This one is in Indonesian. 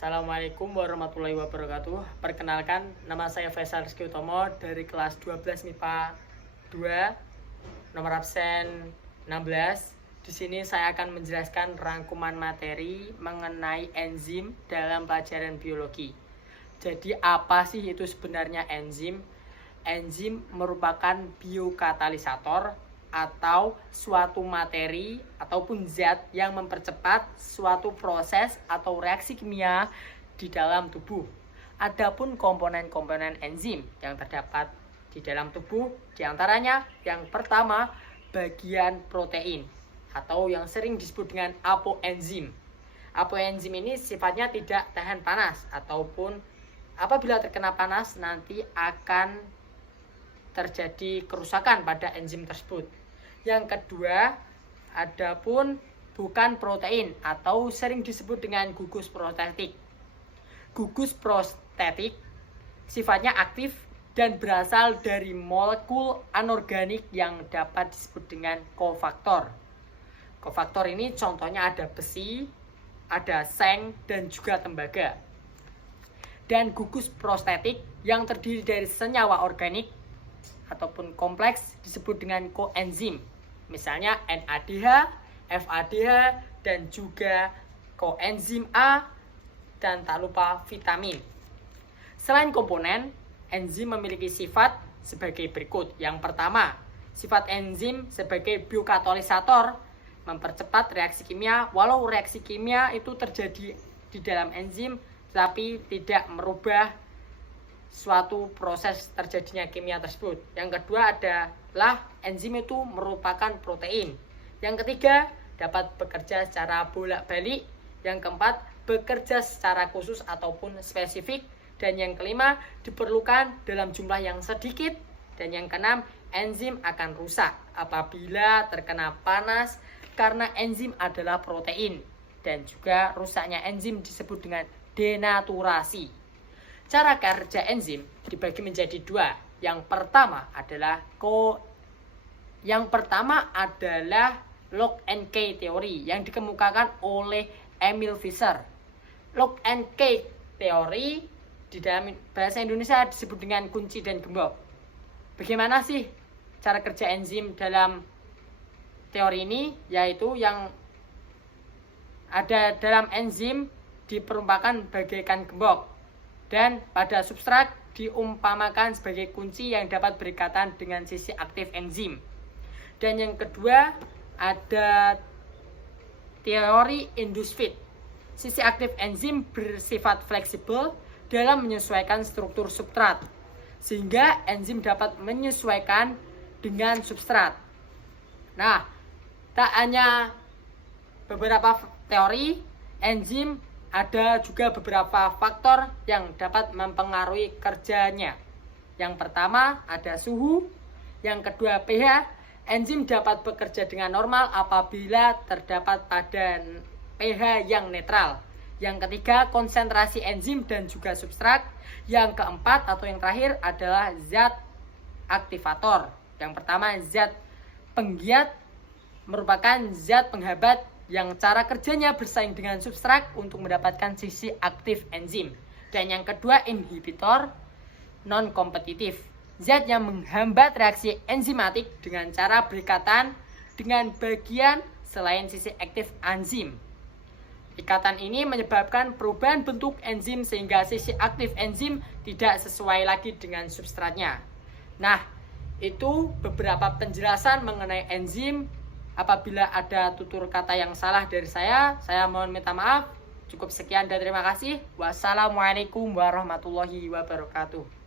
Assalamualaikum warahmatullahi wabarakatuh. Perkenalkan, nama saya Faisal Rizky Utomo dari kelas 12 MIPA 2, nomor absen 16. Di sini saya akan menjelaskan rangkuman materi mengenai enzim dalam pelajaran biologi. Jadi apa sih itu sebenarnya enzim? Enzim merupakan biokatalisator atau suatu materi ataupun zat yang mempercepat suatu proses atau reaksi kimia di dalam tubuh. Adapun komponen-komponen enzim yang terdapat di dalam tubuh diantaranya yang pertama bagian protein atau yang sering disebut dengan apoenzim. Apoenzim ini sifatnya tidak tahan panas ataupun apabila terkena panas nanti akan terjadi kerusakan pada enzim tersebut. Yang kedua, adapun bukan protein atau sering disebut dengan gugus prostetik. Gugus prostetik sifatnya aktif dan berasal dari molekul anorganik yang dapat disebut dengan kofaktor. Kofaktor ini contohnya ada besi, ada seng, dan juga tembaga. Dan gugus prostetik yang terdiri dari senyawa organik ataupun kompleks disebut dengan koenzim. Misalnya NADH, FADH, dan juga koenzim A, dan tak lupa vitamin. Selain komponen, enzim memiliki sifat sebagai berikut. Yang pertama, sifat enzim sebagai biokatalisator mempercepat reaksi kimia, walau reaksi kimia itu terjadi di dalam enzim tapi tidak merubah suatu proses terjadinya kimia tersebut. Yang kedua adalah enzim itu merupakan protein. Yang ketiga dapat bekerja secara bolak-balik. Yang keempat bekerja secara khusus ataupun spesifik. Dan yang kelima diperlukan dalam jumlah yang sedikit. Dan yang keenam enzim akan rusak apabila terkena panas karena enzim adalah protein. Dan juga rusaknya enzim disebut dengan denaturasi. Cara kerja enzim dibagi menjadi dua. Yang pertama adalah lock and key teori yang dikemukakan oleh Emil Fischer. Lock and key teori di dalam bahasa Indonesia disebut dengan kunci dan gembok. Bagaimana sih cara kerja enzim dalam teori ini? Yaitu yang ada dalam enzim diperumpakan bagaikan gembok. Dan pada substrat diumpamakan sebagai kunci yang dapat berikatan dengan sisi aktif enzim. Dan yang kedua ada teori induced fit. Sisi aktif enzim bersifat fleksibel dalam menyesuaikan struktur substrat, sehingga enzim dapat menyesuaikan dengan substrat. Nah, tak hanya beberapa teori, enzim ada juga beberapa faktor yang dapat mempengaruhi kerjanya. Yang pertama ada suhu, yang kedua pH. Enzim dapat bekerja dengan normal apabila terdapat pada pH yang netral. Yang ketiga konsentrasi enzim dan juga substrat. Yang keempat atau yang terakhir adalah zat aktivator. Yang pertama zat penggiat merupakan zat penghambat yang cara kerjanya bersaing dengan substrat untuk mendapatkan sisi aktif enzim. Dan yang kedua inhibitor non-kompetitif, zat yang menghambat reaksi enzimatik dengan cara berikatan dengan bagian selain sisi aktif enzim. Ikatan ini menyebabkan perubahan bentuk enzim sehingga sisi aktif enzim tidak sesuai lagi dengan substratnya. Nah, itu beberapa penjelasan mengenai enzim. Apabila ada tutur kata yang salah dari saya mohon minta maaf. Cukup sekian dan terima kasih. Wassalamualaikum warahmatullahi wabarakatuh.